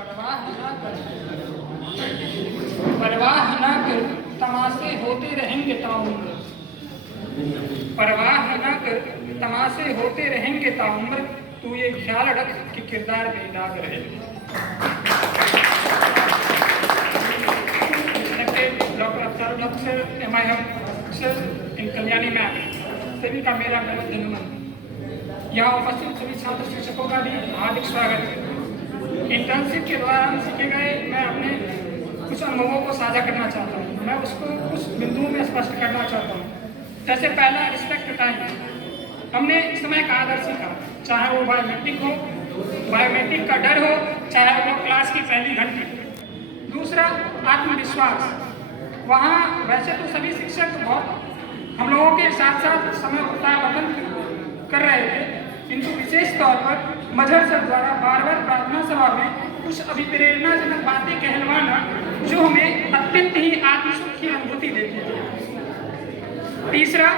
परवाह न कर तमाशे होते रहेंगे ताउम्र, परवाह न कर तमाशे होते रहेंगे ताउम्र, तू ये ख्याल रख कि किरदार बेदाग रहे। डॉक्टर अफसर अफसर MIM अफसर इन कल्याणी मैम सभी का मेरा धन्यवाद। यहाँ उपस्थित सभी छात्र शिक्षकों का भी हार्दिक स्वागत है। इंटर्नशिप के दौरान सीखे गए मैं अपने कुछ अनुभवों को साझा करना चाहता हूँ। मैं उसको कुछ बिंदुओं में स्पष्ट करना चाहता हूँ। जैसे पहला, रिस्पेक्ट टाइम। हमने समय का आदर सीखा, चाहे वो बायोमेट्रिक हो, बायोमेट्रिक का डर हो, चाहे वो क्लास की पहली घंटी। दूसरा, आत्मविश्वास। वहाँ वैसे तो सभी शिक्षक बहुत हम लोगों के साथ साथ समय उत्पादन कर रहे थे, किंतु विशेष तौर पर मजहर सर द्वारा बार बार प्रार्थना सभा में कुछ अभिप्रेरणाजनक बातें कहलवाना जो हमें अत्यंत ही आत्मसुख की अनुभूति देती थी। तीसरा,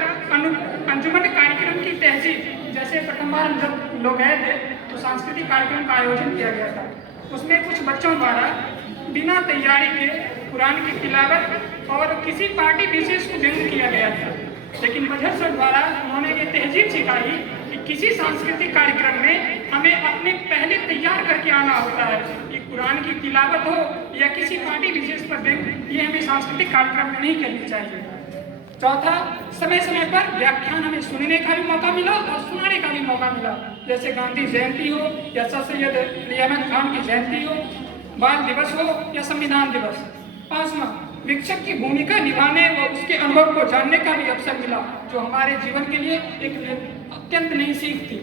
अंजुमन कार्यक्रम की तहजीब। जैसे प्रथम बार जब लोग गए थे तो सांस्कृतिक कार्यक्रम का आयोजन किया गया था। उसमें कुछ बच्चों द्वारा बिना तैयारी के कुरान की तिलावत और किसी पार्टी विशेष को व्यक्त किया गया था, लेकिन मजहर सर द्वारा उन्होंने ये तहजीब सिखाई कि किसी सांस्कृतिक कार्यक्रम में हमें अपने पहले तैयार करके आना होता है कि कुरान की तिलावत हो या किसी पार्टी विशेष पर व्यक्त, ये हमें सांस्कृतिक कार्यक्रम में नहीं करनी चाहिए। चौथा, समय समय पर व्याख्यान हमें सुनने का भी मौका मिला और सुनाने का भी मौका मिला। जैसे गांधी जयंती हो या सर सैयद अली अहमद खान की जयंती हो, बाल दिवस हो या संविधान दिवस। पांचवा, शिक्षक की भूमिका निभाने व उसके अनुभव को जानने का भी अवसर मिला, जो हमारे जीवन के लिए एक अत्यंत नई सीख थी।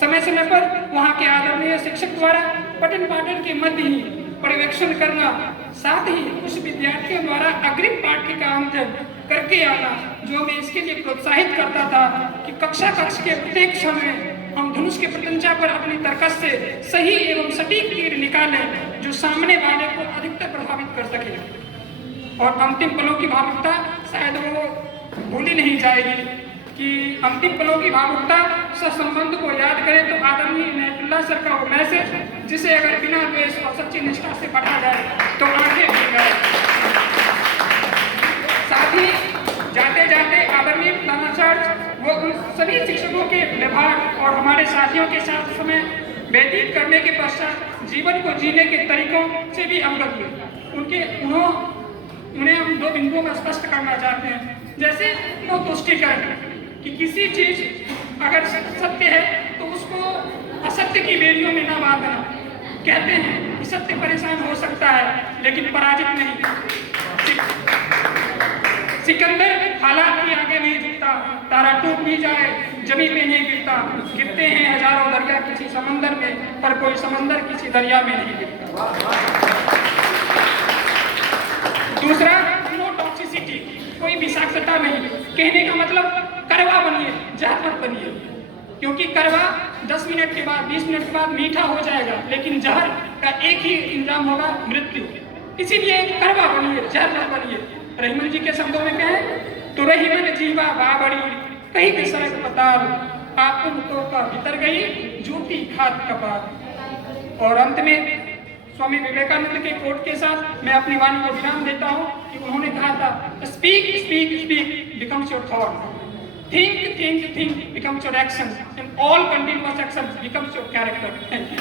समय समय पर वहाँ के आदरणीय शिक्षक द्वारा पठन पाठन के मध्य ही पर्यवेक्षण करना, साथ ही कुछ विद्यार्थियों द्वारा अग्रिम पाठ्य का अंतर करके आना, जो हमें इसके लिए प्रोत्साहित करता था कि कक्षा के प्रत्येक क्षण में हम धनुष के प्रत्यंचा पर अपनी तरकस से सही एवं सटीक तीर निकालें, जो सामने वाले को अधिकतर प्रभावित कर सके। और अंतिम पलों की भावुकता शायद वो भूली नहीं जाएगी कि अंतिम पलों की भावुकता से संबंध को याद करें तो आदरणीय इनायतुल्लाह सर का वो मैसेज, जिसे अगर बिना द्वेष और सच्ची निष्ठा से पढ़ा जाए तो आंखें भर जाए। साथ ही जाते जाते आदरणीय प्रधानाचार्य वो उन सभी शिक्षकों के व्यवहार और हमारे साथियों के साथ समय व्यतीत करने के पश्चात जीवन को जीने के तरीकों से भी अवगत हुए। उन्हें हम दो बिंदुओं में स्पष्ट करना चाहते हैं। जैसे वो तुष्टिकरण, कि किसी चीज अगर सत्य है तो उसको असत्य की बेड़ियों में ना बांधना। कहते हैं कि सत्य परेशान हो सकता है लेकिन पराजित नहीं। सिकंदर हालात के आगे नहीं झुकता, तारा टूट भी जाए जमीन में नहीं गिरता। गिरते हैं हजारों दरिया किसी समंदर में, पर कोई समंदर किसी दरिया में नहीं गिरता। दूसरा, नो टॉक्सिसिटी, कोई विषाक्तता नहीं। कहने का मतलब कड़वा बनिए, जहर मत बनिए, क्योंकि कड़वा 10 मिनट के बाद 20 मिनट के बाद मीठा हो जाएगा, लेकिन जहर का एक ही इंजाम होगा, मृत्यु। इसीलिए कड़वा बनिए, जहर मत बनिए। रहीमन जी के शब्दों में कहें तो रहीमन जीवा बाबड़ी कहीं के सड़क पताल, आप तो का भीतर गई जूती खाद कपाल। और अंत में स्वामी विवेकानंद के कोट के साथ मैं अपनी वाणी को विराम देता हूँ कि उन्होंने कहा था, speak speak speak becomes your thought, think think think becomes your action, and all continuous action becomes your character. Thank you.